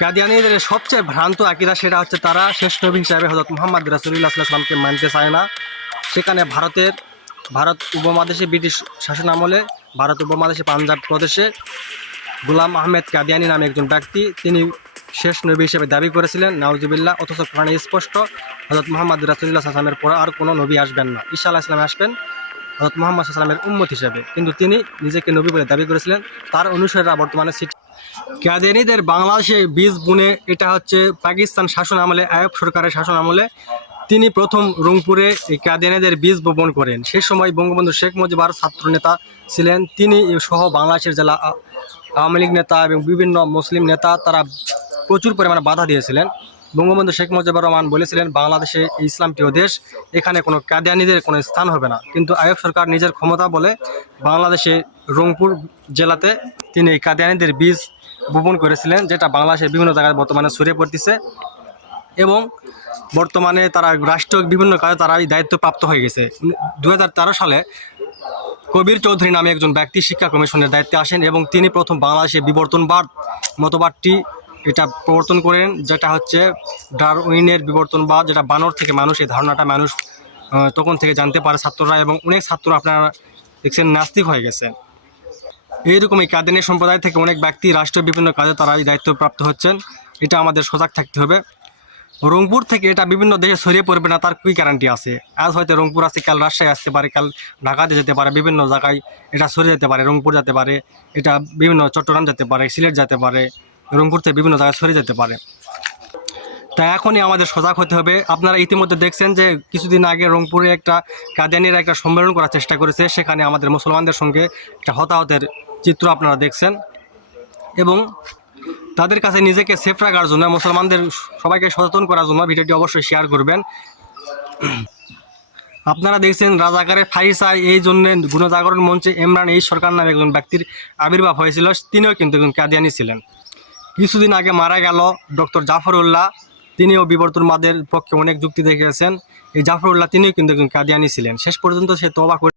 কাদিয়ানীদের সবচেয়ে ভ্রান্ত আকিদা সেটা হচ্ছে তারা শেষ নবী হিসাবে হযরত মুহাম্মদ রাসূলুল্লাহ সাল্লাল্লাহু আলাইহি ওয়াসাল্লামকে মানতে চায় না। সেখানে ভারত উপমহাদেশে ব্রিটিশ শাসন আমলে ভারত উপমহাদেশে পাঞ্জাব প্রদেশে গোলাম আহমেদ কাদিয়ানী নামে একজন ব্যক্তি, তিনি শেষ নবী হিসেবে দাবি করেছিলেন নাউজুবিল্লাহ। অথচ কোরআনে স্পষ্ট হযরত মুহাম্মদ রাসূলুল্লাহ সাল্লাল্লাহু আলাইহি ওয়াসাল্লামের পরে আর কোনো নবী আসবেন না, ঈসা আলাইহিস সালাম আসবেন হযরত মুহাম্মদ সাল্লাল্লাহু আলাইহি ওয়াসাল্লামের উম্মত হিসেবে। কিন্তু তিনি নিজেকে নবী বলে দাবি করেছিলেন। তার অনুসারীরা বর্তমানে কাদিয়ানীদের বাংলাদেশে বীজ বুনে, এটা হচ্ছে পাকিস্তান শাসন আমলে, আইয়ুব সরকারের শাসন আমলে তিনি প্রথম রংপুরে এই কাদিয়ানীদের বীজ বপন করেন। সেই সময় বঙ্গবন্ধু শেখ মুজিবুর ছাত্র নেতা ছিলেন, তিনি সহ বাংলাদেশের জেলা আওয়ামী লীগ নেতা এবং বিভিন্ন মুসলিম নেতা তারা প্রচুর পরিমাণে বাধা দিয়েছিলেন। বঙ্গবন্ধু শেখ মুজিবুর রহমান বলেছিলেন বাংলাদেশে ইসলাম প্রিয় দেশ, এখানে কোনো কাদিয়ানীদের কোনো স্থান হবে না। কিন্তু আইয়ুব সরকার নিজের ক্ষমতা বলে বাংলাদেশে রংপুর জেলাতে তিনি এই কাদিয়ানীদের বীজ বপন করেছিলেন, যেটা বাংলাদেশের বিভিন্ন জায়গায় বর্তমানে ছড়িয়ে পড়তেছে এবং বর্তমানে তারা রাষ্ট্রীয় বিভিন্ন কাজে তারা এই দায়িত্বপ্রাপ্ত হয়ে গেছে। 2013 সালে কবির চৌধুরী নামে একজন ব্যক্তি শিক্ষা কমিশনের দায়িত্বে আসেন এবং তিনি প্রথম বাংলাদেশে বিবর্তনবাদ মতবাদটি এটা প্রবর্তন করেন, যেটা হচ্ছে ডারউইনের বিবর্তনবাদ, যেটা বানর থেকে মানুষ, এই ধারণাটা মানুষ তখন থেকে জানতে পারে ছাত্ররা, এবং অনেক ছাত্র আপনারা দেখছেন নাস্তিক হয়ে গেছে। এইরকম এই কাদিয়ানী সম্প্রদায় থেকে অনেক ব্যক্তি রাষ্ট্রীয় বিভিন্ন কাজে তারা এই দায়িত্বপ্রাপ্ত হচ্ছেন, এটা আমাদের সজাগ থাকতে হবে। রংপুর থেকে এটা বিভিন্ন দেশে ছড়িয়ে পড়বে না তার কি গ্যারান্টি আছে? আজ হয়তো রংপুর আছে, কাল রাজশাহী আসতে পারে, কাল ঢাকাতে যেতে পারে, বিভিন্ন জায়গায় এটা ছড়িয়ে যেতে পারে, রংপুর যেতে পারে, এটা বিভিন্ন চট্টগ্রাম যেতে পারে, সিলেট যেতে পারে, রংপুর থেকে বিভিন্ন জায়গায় ছড়িয়ে যেতে পারে। তাই এখনই আমাদের সজাগ হতে হবে। আপনারা ইতিমধ্যে দেখছেন যে কিছুদিন আগে রংপুরে একটা কাদিয়ানীরা একটা সম্মেলন করার চেষ্টা করেছে, সেখানে আমাদের মুসলমানদের সঙ্গে একটা হতাহতের চিত্র আপনারা দেখছেন এবং তাদের কাছে নিজেকে সেফ রাখার জন্য, মুসলমানদের সবাইকে সচেতন করার জন্য ভিডিওটি অবশ্যই শেয়ার করবেন। আপনারা দেখছেন রাজাকারে ফাঁসি চাই, এই জন্য গণজাগরণ মঞ্চে ইমরান এই সরকার নামে একজন ব্যক্তির আবির্ভাব হয়েছিল, তিনিও কিন্তু একজন কাদিয়ানী ছিলেন। কিছুদিন আগে মারা গেল ডক্টর জাফরউল্লাহ, তিনিও বিবর্তনবাদের পক্ষে অনেক যুক্তি দেখিয়েছেন। এই জাফরউল্লাহ তিনিও কিন্তু একজন কাদিয়ানী ছিলেন। শেষ পর্যন্ত সে তওবা করে